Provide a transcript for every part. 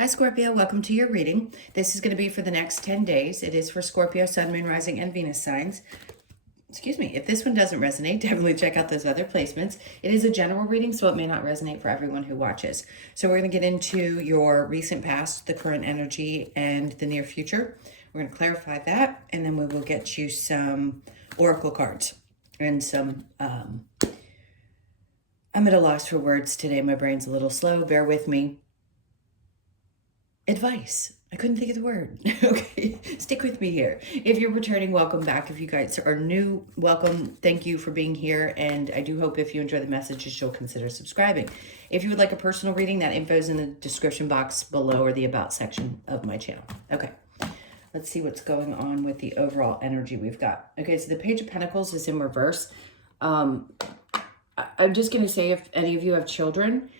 Hi Scorpio, welcome to your reading. This is going to be for the next 10 days. It is for Scorpio, Sun, Moon, Rising, and Venus signs. Excuse me, if this one doesn't resonate, definitely check out those other placements. It is a general reading, so it may not resonate for everyone who watches. So we're going to get into your recent past, the current energy, and the near future. We're going to clarify that, and then we will get you some oracle cards and some... I'm at a loss for words today. My brain's a little slow. Bear with me. Advice. I couldn't think of the word. Okay, stick with me here. If you're returning, welcome back. If you guys are new, welcome. Thank you for being here. And I do hope if you enjoy the messages, you'll consider subscribing. If you would like a personal reading, that info is in the description box below or the about section of my channel. Okay, let's see what's going on with the overall energy we've got. Okay, so the Page of Pentacles is in reverse. I'm just going to say if any of you have children,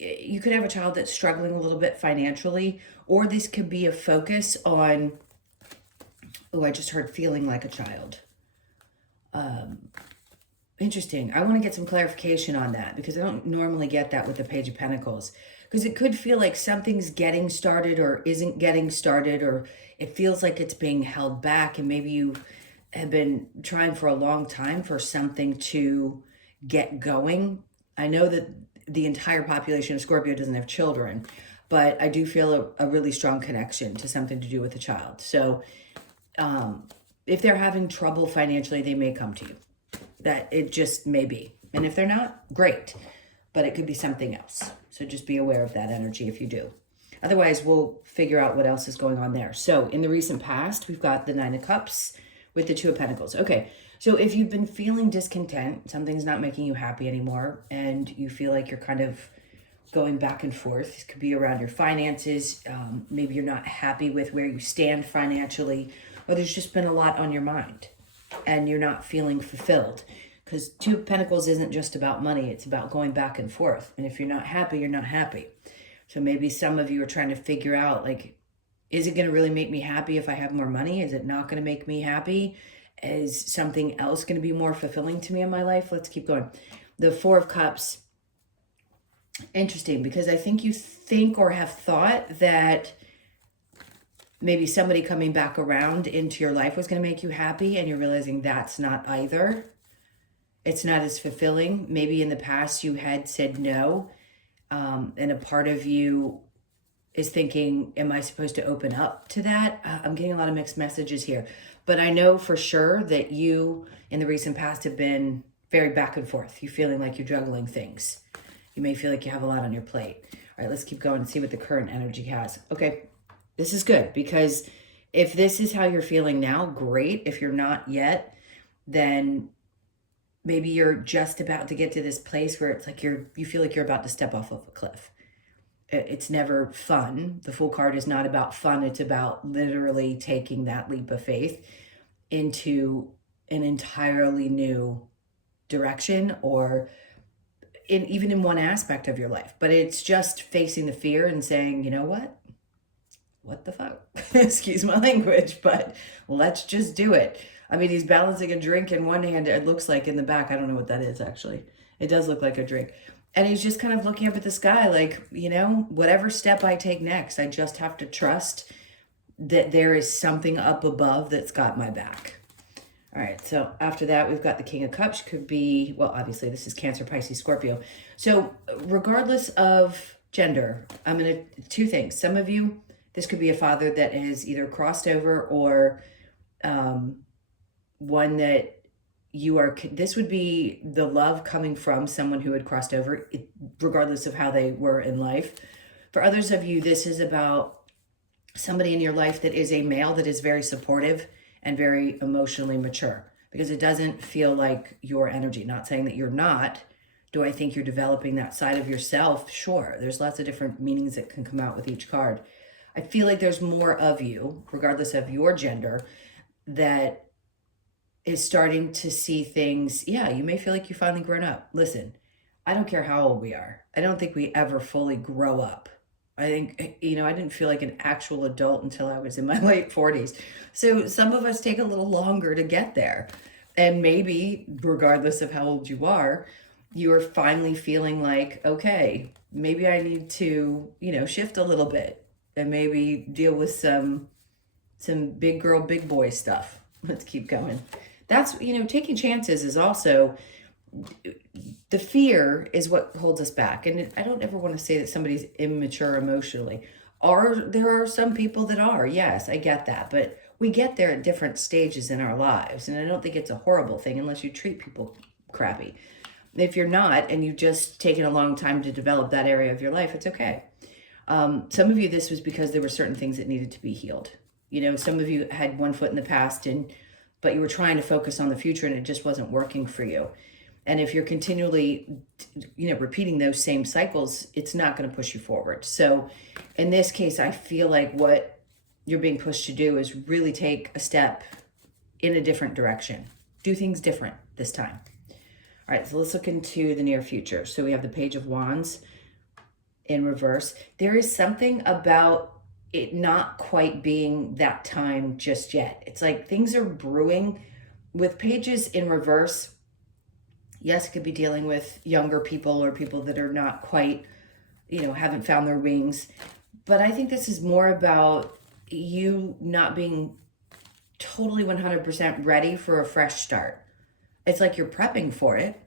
you could have a child that's struggling a little bit financially, or this could be a focus on, oh, I just heard feeling like a child. Interesting. I want to get some clarification on that because I don't normally get that with the Page of Pentacles, because it could feel like something's getting started or isn't getting started, or it feels like it's being held back, and maybe you have been trying for a long time for something to get going. I know that the entire population of Scorpio doesn't have children, but I do feel a really strong connection to something to do with a child. So if they're having trouble financially, they may come to you. That it just may be. And if they're not, great. But it could be something else. So just be aware of that energy if you do. Otherwise, we'll figure out what else is going on there. So in the recent past, we've got the Nine of Cups with the Two of Pentacles. Okay. So if you've been feeling discontent, something's not making you happy anymore, and you feel like you're kind of going back and forth, this could be around your finances, maybe you're not happy with where you stand financially, or there's just been a lot on your mind, and you're not feeling fulfilled. Because Two of Pentacles isn't just about money, it's about going back and forth. And if you're not happy, you're not happy. So maybe some of you are trying to figure out, like, is it going to really make me happy if I have more money? Is it not going to make me happy? Is something else going to be more fulfilling to me in my life? Let's keep going. The Four of Cups. Interesting, because I think you think or have thought that maybe somebody coming back around into your life was going to make you happy, and you're realizing that's not either. It's not as fulfilling. Maybe in the past you had said no, and a part of you is thinking, am I supposed to open up to that? I'm getting a lot of mixed messages here. But I know for sure that you, in the recent past, have been very back and forth. You're feeling like you're juggling things. You may feel like you have a lot on your plate. All right, let's keep going and see what the current energy has. Okay, this is good, because if this is how you're feeling now, great. If you're not yet, then maybe you're just about to get to this place where it's like you feel like you're about to step off of a cliff. It's never fun. The Fool card is not about fun. It's about literally taking that leap of faith into an entirely new direction, or even in one aspect of your life. But it's just facing the fear and saying, you know what the fuck? Excuse my language, but let's just do it. I mean, he's balancing a drink in one hand. It looks like in the back. I don't know what that is, actually. It does look like a drink. And he's just kind of looking up at the sky like, whatever step I take next, I just have to trust that there is something up above that's got my back. All right, so after that, we've got the King of Cups. Could be, well, obviously, this is Cancer, Pisces, Scorpio. So regardless of gender, two things. Some of you, this could be a father that has either crossed over, or one that this would be the love coming from someone who had crossed over, regardless of how they were in life. For others of you, this is about somebody in your life that is a male that is very supportive and very emotionally mature, because it doesn't feel like your energy. Not saying that you're not. Do I think you're developing that side of yourself? Sure. There's lots of different meanings that can come out with each card. I feel like there's more of you, regardless of your gender, that is starting to see things. Yeah, you may feel like you've finally grown up. Listen, I don't care how old we are. I don't think we ever fully grow up. I think, I didn't feel like an actual adult until I was in my late 40s. So some of us take a little longer to get there. And maybe, regardless of how old you are, you're finally feeling like, okay, maybe I need to, shift a little bit and maybe deal with some big girl, big boy stuff. Let's keep going. That's, taking chances is also, the fear is what holds us back. And I don't ever want to say that somebody's immature emotionally. There are some people that are, yes, I get that. But we get there at different stages in our lives. And I don't think it's a horrible thing unless you treat people crappy. If you're not, and you've just taken a long time to develop that area of your life, it's okay. Some of you, this was because there were certain things that needed to be healed. Some of you had one foot in the past, but you were trying to focus on the future and it just wasn't working for you. And if you're continually, repeating those same cycles, it's not going to push you forward. So in this case, I feel like what you're being pushed to do is really take a step in a different direction. Do things different this time. All right, so let's look into the near future. So we have the Page of Wands in reverse. There is something about it not quite being that time just yet. It's like things are brewing. With pages in reverse, yes, it could be dealing with younger people or people that are not quite, haven't found their wings. But I think this is more about you not being totally 100% ready for a fresh start. It's like you're prepping for it,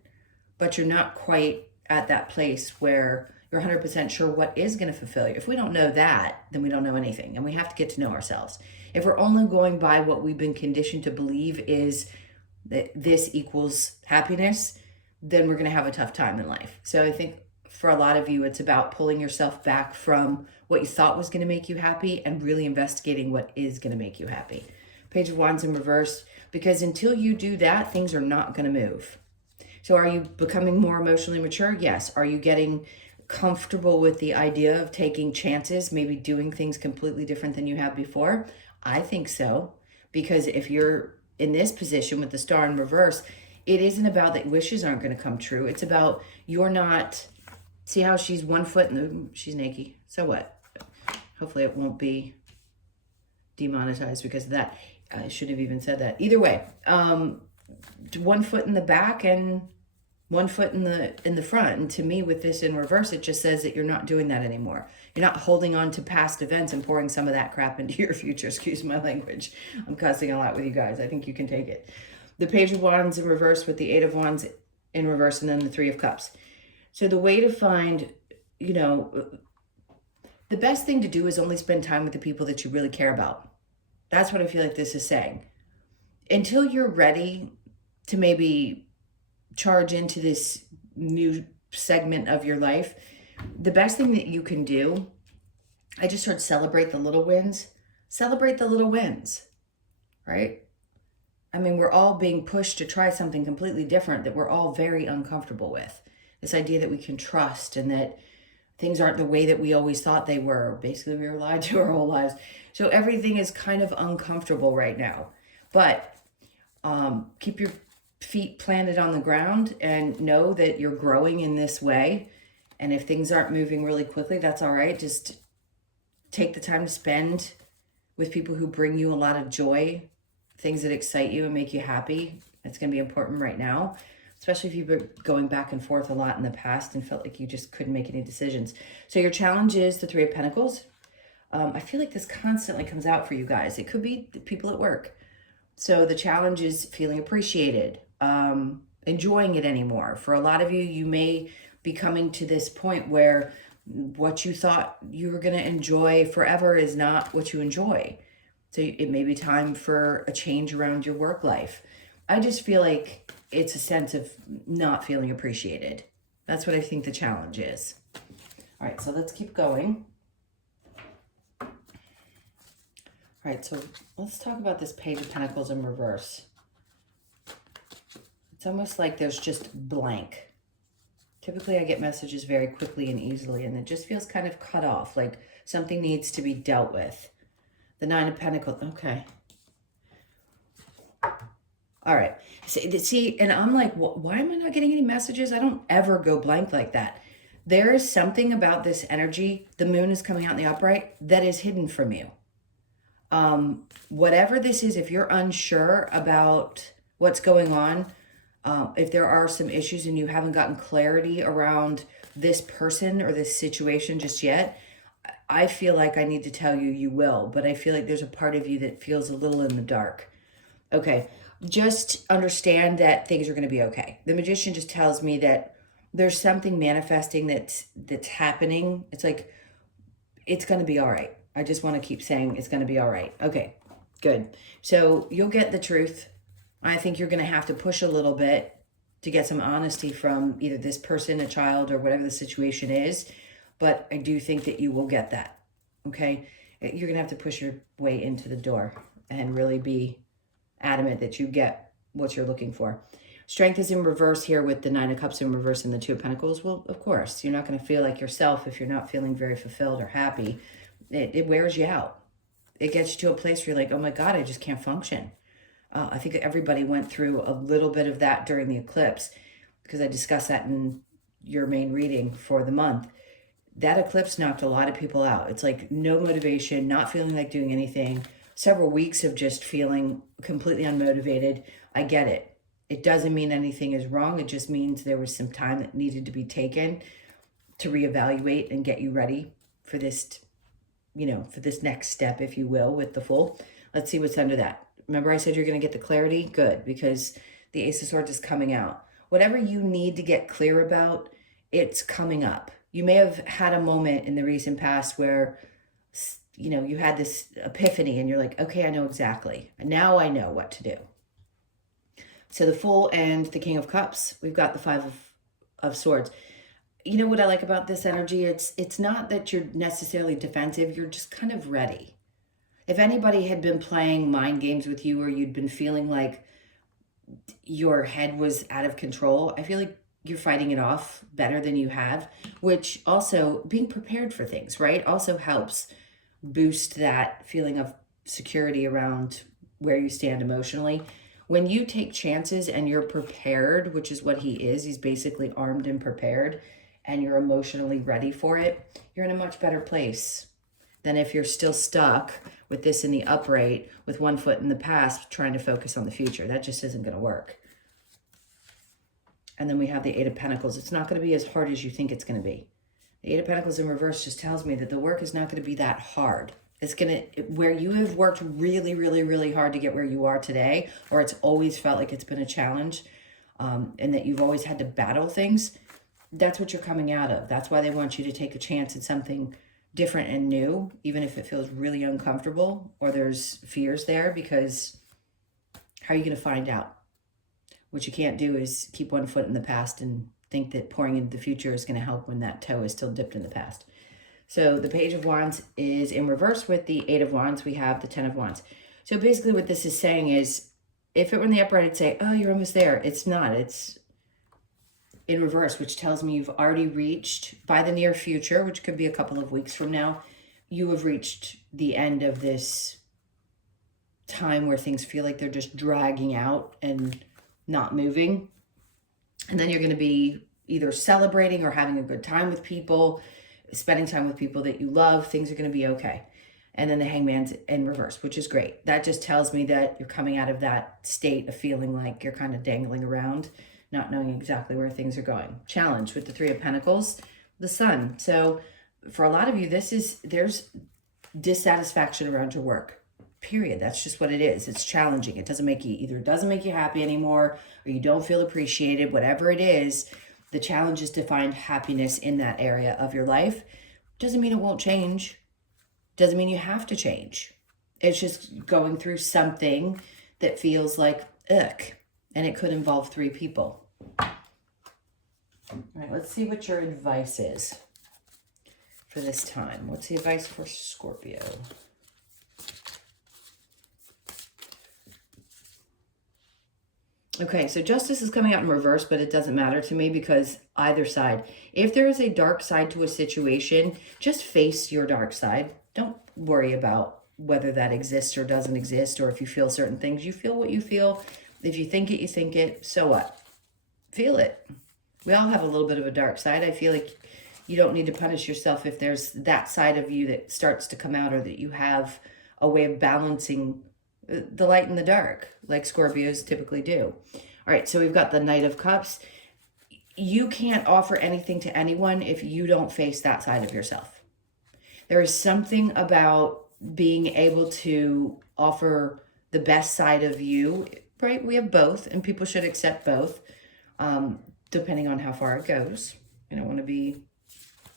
but you're not quite at that place where you're 100% sure what is going to fulfill you. If we don't know that, then we don't know anything. And we have to get to know ourselves. If we're only going by what we've been conditioned to believe is that this equals happiness, then we're going to have a tough time in life. So I think for a lot of you, it's about pulling yourself back from what you thought was going to make you happy and really investigating what is going to make you happy. Page of Wands in reverse, because until you do that, things are not going to move. So are you becoming more emotionally mature? Yes. Are you getting comfortable with the idea of taking chances, maybe doing things completely different than you have before? I think so, because if you're in this position with the Star in reverse, it isn't about that wishes aren't going to come true. It's about you're not, see how she's one foot in the, she's naked. So what? Hopefully it won't be demonetized because of that. I shouldn't have even said that. Either way, 1 foot in the back and 1 foot in the front. And to me, with this in reverse, it just says that you're not doing that anymore. You're not holding on to past events and pouring some of that crap into your future. Excuse my language. I'm cussing a lot with you guys. I think you can take it. The Page of Wands in reverse with the 8 of Wands in reverse and then the 3 of Cups. So the way to find, the best thing to do is only spend time with the people that you really care about. That's what I feel like this is saying. Until you're ready to maybe charge into this new segment of your life, the best thing that you can do, I just heard celebrate the little wins. Celebrate the little wins, right? I mean, we're all being pushed to try something completely different that we're all very uncomfortable with. This idea that we can trust and that things aren't the way that we always thought they were. Basically, we were lied to our whole lives. So everything is kind of uncomfortable right now. But keep your feet planted on the ground and know that you're growing in this way. And if things aren't moving really quickly, that's all right. Just take the time to spend with people who bring you a lot of joy, things that excite you and make you happy. It's going to be important right now, especially if you've been going back and forth a lot in the past and felt like you just couldn't make any decisions. So your challenge is the 3 of Pentacles. I feel like this constantly comes out for you guys. It could be the people at work. So the challenge is feeling appreciated, enjoying it anymore. For a lot of you, you may be coming to this point where what you thought you were going to enjoy forever is not what you enjoy. So it may be time for a change around your work life. I just feel like it's a sense of not feeling appreciated. That's what I think the challenge is. All right, so let's keep going. All right, so let's talk about this Page of Pentacles in reverse. It's almost like there's just blank. Typically, I get messages very quickly and easily, and it just feels kind of cut off, like something needs to be dealt with. The 9 of Pentacles, okay. All right, see, and I'm like, why am I not getting any messages? I don't ever go blank like that. There is something about this energy, the moon is coming out in the upright, that is hidden from you. Whatever this is, if you're unsure about what's going on, If there are some issues and you haven't gotten clarity around this person or this situation just yet, I feel like I need to tell you, you will, but I feel like there's a part of you that feels a little in the dark. Okay, just understand that things are going to be okay. The magician just tells me that there's something manifesting that's happening. It's like it's going to be all right. I just want to keep saying it's going to be all right. Okay, good. So you'll get the truth. I think you're going to have to push a little bit to get some honesty from either this person, a child, or whatever the situation is. But I do think that you will get that. Okay, you're going to have to push your way into the door and really be adamant that you get what you're looking for. Strength is in reverse here with the Nine of Cups in reverse and the Two of Pentacles. Well, of course, you're not going to feel like yourself if you're not feeling very fulfilled or happy. It wears you out. It gets you to a place where you're like, oh my God, I just can't function. I think everybody went through a little bit of that during the eclipse, because I discussed that in your main reading for the month. That eclipse knocked a lot of people out. It's like no motivation, not feeling like doing anything. Several weeks of just feeling completely unmotivated. I get it. It doesn't mean anything is wrong. It just means there was some time that needed to be taken to reevaluate and get you ready for this, for this next step, if you will, with the Fool. Let's see what's under that. Remember I said you're going to get the clarity? Good, because the Ace of Swords is coming out. Whatever you need to get clear about, it's coming up. You may have had a moment in the recent past where, you had this epiphany and you're like, okay, I know exactly. Now I know what to do. So the Fool and the King of Cups, we've got the Five of Swords. You know what I like about this energy? It's not that you're necessarily defensive. You're just kind of ready. If anybody had been playing mind games with you, or you'd been feeling like your head was out of control, I feel like you're fighting it off better than you have, which also being prepared for things, right? Also helps boost that feeling of security around where you stand emotionally. When you take chances and you're prepared, which is what he is, he's basically armed and prepared, and you're emotionally ready for it, you're in a much better place than if you're still stuck with this in the upright, with one foot in the past, trying to focus on the future. That just isn't going to work. And then we have the Eight of Pentacles. It's not going to be as hard as you think it's going to be. The Eight of Pentacles in reverse just tells me that the work is not going to be that hard. It's going to, where you have worked really, really, really hard to get where you are today, or it's always felt like it's been a challenge, and that you've always had to battle things, that's what you're coming out of. That's why they want you to take a chance at something different and new, even if it feels really uncomfortable or there's fears there, because how are you going to find out? What you can't do is keep one foot in the past and think that pouring into the future is going to help when that toe is still dipped in the past. So the Page of Wands is in reverse with the Eight of Wands. We have the Ten of Wands. So basically what this is saying is, if it were in the upright, I'd say, oh, you're almost there. It's not. It's in reverse, which tells me you've already reached, by the near future, which could be a couple of weeks from now, you have reached the end of this time where things feel like they're just dragging out and not moving. And then you're going to be either celebrating or having a good time with people, spending time with people that you love. Things are going to be okay. And then the Hangman's in reverse, which is great. That just tells me that you're coming out of that state of feeling like you're kind of dangling around, not knowing exactly where things are going. Challenge with the Three of Pentacles, the Sun. So for a lot of you, there's dissatisfaction around your work, period. That's just what it is. It's challenging. It doesn't make you happy anymore, or you don't feel appreciated, whatever it is. The challenge is to find happiness in that area of your life. Doesn't mean it won't change. Doesn't mean you have to change. It's just going through something that feels like, ugh, and it could involve three people. All right, let's see what your advice is for this time. What's the advice for Scorpio? Okay, so Justice is coming out in reverse, but it doesn't matter to me, because either side, if there is a dark side to a situation, just face your dark side. Don't worry about whether that exists or doesn't exist, or if you feel certain things. You feel what you feel. If you think it, you think it. So what? Feel it. We all have a little bit of a dark side. I feel like you don't need to punish yourself if there's that side of you that starts to come out, or that you have a way of balancing the light and the dark, like Scorpios typically do. All right, so we've got the Knight of Cups. You can't offer anything to anyone if you don't face that side of yourself. There is something about being able to offer the best side of you, right? We have both, and people should accept both, depending on how far it goes. You don't want to be,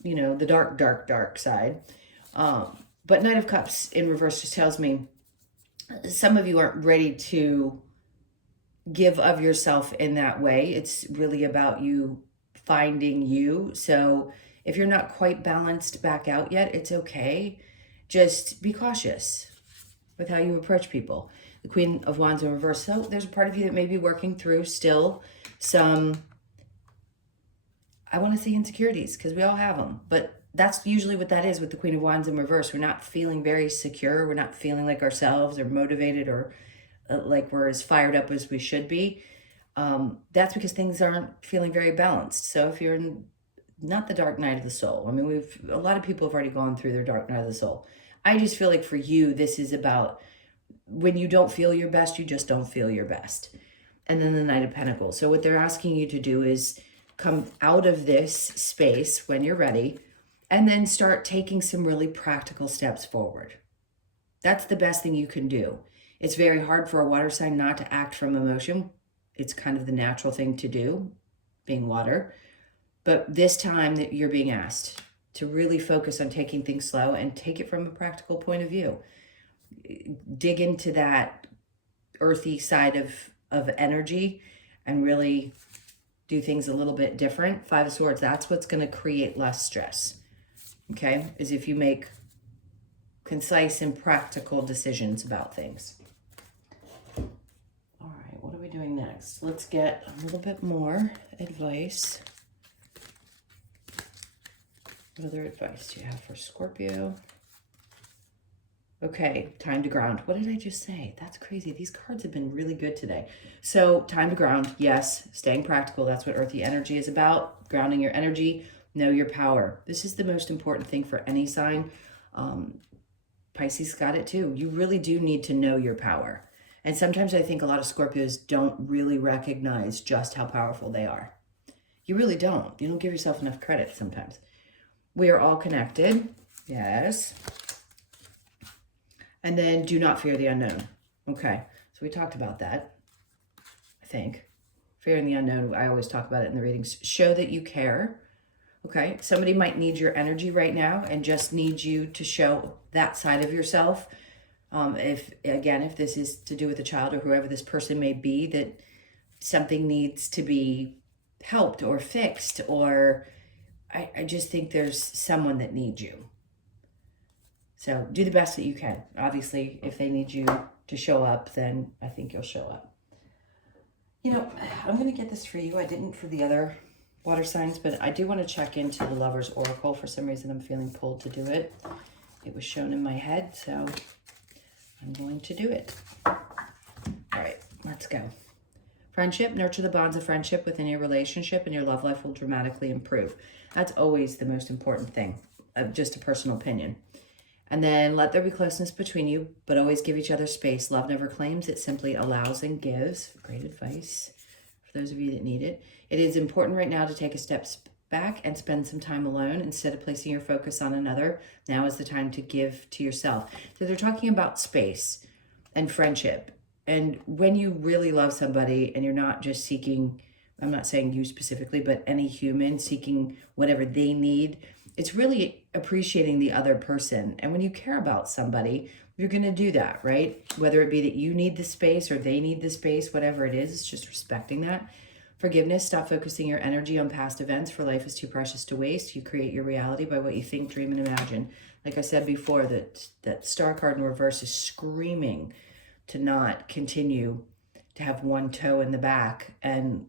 you know, the dark, dark, dark side. But Knight of Cups in reverse just tells me some of you aren't ready to give of yourself in that way. It's really about you finding you. So if you're not quite balanced back out yet, it's okay. Just be cautious with how you approach people. The Queen of Wands in reverse. So there's a part of you that may be working through still some, I want to say insecurities, because we all have them. But that's usually what that is with the Queen of Wands in reverse. We're not feeling very secure. We're not feeling like ourselves or motivated or like we're as fired up as we should be. That's because things aren't feeling very balanced. So if you're not the dark night of the soul, I mean, a lot of people have already gone through their dark night of the soul. I just feel like for you, this is about when you don't feel your best, you just don't feel your best. And then the Knight of Pentacles. So what they're asking you to do is come out of this space when you're ready and then start taking some really practical steps forward. That's the best thing you can do. It's very hard for a water sign not to act from emotion. It's kind of the natural thing to do, being water. But this time that you're being asked to really focus on taking things slow and take it from a practical point of view. Dig into that earthy side of energy and really do things a little bit different. Five of Swords, that's what's going to create less stress. Okay? Is if you make concise and practical decisions about things. All right, what are we doing next? Let's get a little bit more advice. What other advice do you have for Scorpio? Okay, time to ground. What did I just say? That's crazy. These cards have been really good today. So time to ground. Yes, staying practical. That's what earthy energy is about. Grounding your energy. Know your power. This is the most important thing for any sign. Pisces got it too. You really do need to know your power. And sometimes I think a lot of Scorpios don't really recognize just how powerful they are. You really don't. You don't give yourself enough credit sometimes. We are all connected. Yes. And then do not fear the unknown. Okay. So we talked about that, I think. Fearing the unknown, I always talk about it in the readings. Show that you care. Okay. Somebody might need your energy right now and just need you to show that side of yourself. If this is to do with a child or whoever this person may be, that something needs to be helped or fixed, or I just think there's someone that needs you. So do the best that you can. Obviously, if they need you to show up, then I think you'll show up. You know, I'm going to get this for you. I didn't for the other water signs, but I do want to check into the Lover's Oracle. For some reason, I'm feeling pulled to do it. It was shown in my head, so I'm going to do it. All right, let's go. Friendship, nurture the bonds of friendship within your relationship and your love life will dramatically improve. That's always the most important thing, just a personal opinion. And then let there be closeness between you, but always give each other space. Love never claims, it simply allows and gives. Great advice for those of you that need it. It is important right now to take a step back and spend some time alone instead of placing your focus on another. Now is the time to give to yourself. So they're talking about space and friendship. And when you really love somebody and you're not just seeking, I'm not saying you specifically, but any human seeking whatever they need, it's really appreciating the other person. And when you care about somebody, you're going to do that, right? Whether it be that you need the space or they need the space, whatever it is, it's just respecting that. Forgiveness, stop focusing your energy on past events, for life is too precious to waste. You create your reality by what you think, dream, and imagine. Like I said before, that star card in reverse is screaming to not continue to have one toe in the back and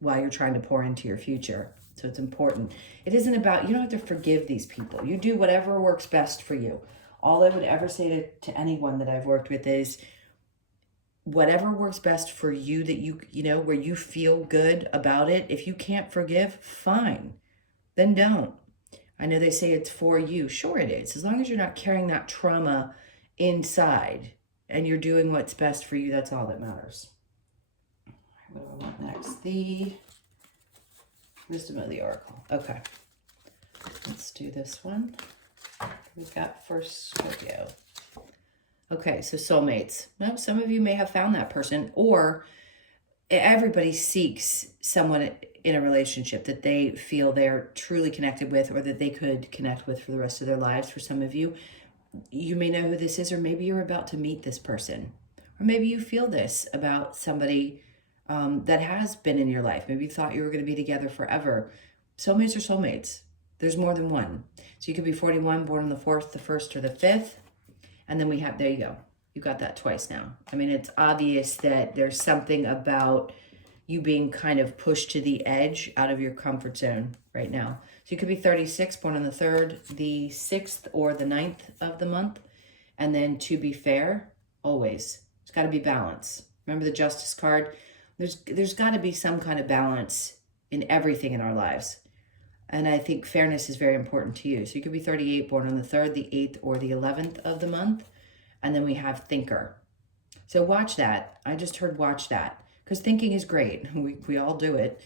while you're trying to pour into your future. So it's important. It isn't about, you don't have to forgive these people. You do whatever works best for you. All I would ever say to anyone that I've worked with is whatever works best for you, that you know, where you feel good about it. If you can't forgive, fine, then don't. I know they say it's for you. Sure it is. As long as you're not carrying that trauma inside and you're doing what's best for you, that's all that matters. What do I want next? The Wisdom of the Oracle. Okay. Let's do this one. We've got first Scorpio. Okay, so soulmates. Well, some of you may have found that person, or everybody seeks someone in a relationship that they feel they're truly connected with, or that they could connect with for the rest of their lives. For some of you, you may know who this is, or maybe you're about to meet this person, or maybe you feel this about somebody that has been in your life. Maybe you thought you were going to be together forever. Soulmates are soulmates. There's more than one. So you could be 41, born on the 4th, the 1st, or the 5th. And then we have, there you go. You got that twice now. I mean, it's obvious that there's something about you being kind of pushed to the edge out of your comfort zone right now. So you could be 36, born on the 3rd, the 6th, or the 9th of the month. And then to be fair, always, there's got to be balance. Remember the Justice card? There's got to be some kind of balance in everything in our lives. And I think fairness is very important to you. So you could be 38, born on the 3rd, the 8th, or the 11th of the month. And then we have thinker. So watch that. I just heard watch that. Because thinking is great. We all do it.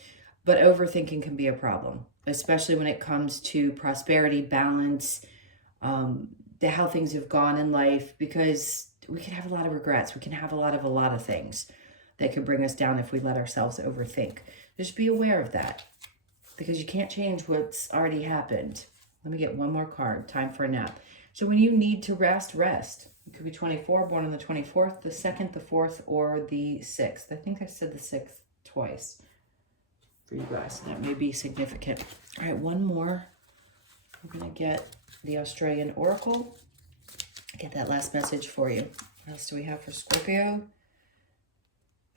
But overthinking can be a problem, especially when it comes to prosperity, balance, how things have gone in life. Because we can have a lot of regrets. We can have a lot of things that could bring us down if we let ourselves overthink. Just be aware of that, because you can't change what's already happened. Let me get one more card. Time for a nap. So when you need to rest, rest. You could be 24, born on the 24th, the 2nd, the 4th, or the 6th. I think I said the 6th twice for you guys. That may be significant. All right, one more. I'm going to get the Australian Oracle. Get that last message for you. What else do we have for Scorpio?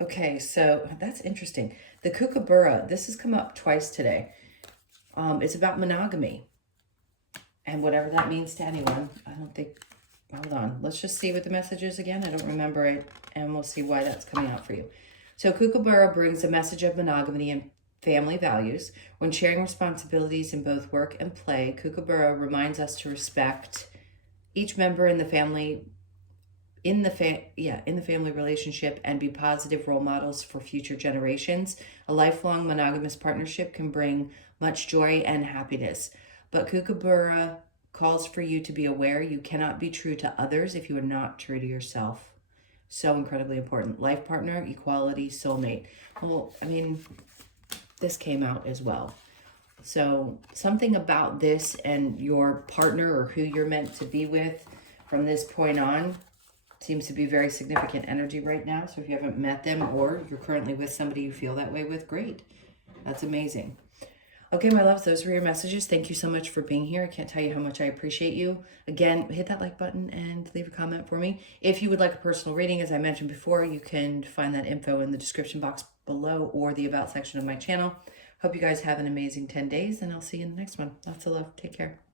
Okay, so that's interesting. The Kookaburra, this has come up twice today. It's about monogamy. And whatever that means to anyone, I don't think, hold on. Let's just see what the message is again. I don't remember it, and we'll see why that's coming out for you. So Kookaburra brings a message of monogamy and family values. When sharing responsibilities in both work and play, Kookaburra reminds us to respect each member in the family in the family relationship and be positive role models for future generations. A lifelong monogamous partnership can bring much joy and happiness. But Kookaburra calls for you to be aware you cannot be true to others if you are not true to yourself. So incredibly important. Life partner, equality, soulmate. Well, I mean, this came out as well. So something about this and your partner or who you're meant to be with from this point on seems to be very significant energy right now. So if you haven't met them or you're currently with somebody you feel that way with, great. That's amazing. Okay, my loves, those were your messages. Thank you so much for being here. I can't tell you how much I appreciate you. Again, hit that like button and leave a comment for me. If you would like a personal reading, as I mentioned before, you can find that info in the description box below or the about section of my channel. Hope you guys have an amazing 10 days, and I'll see you in the next one. Lots of love. Take care.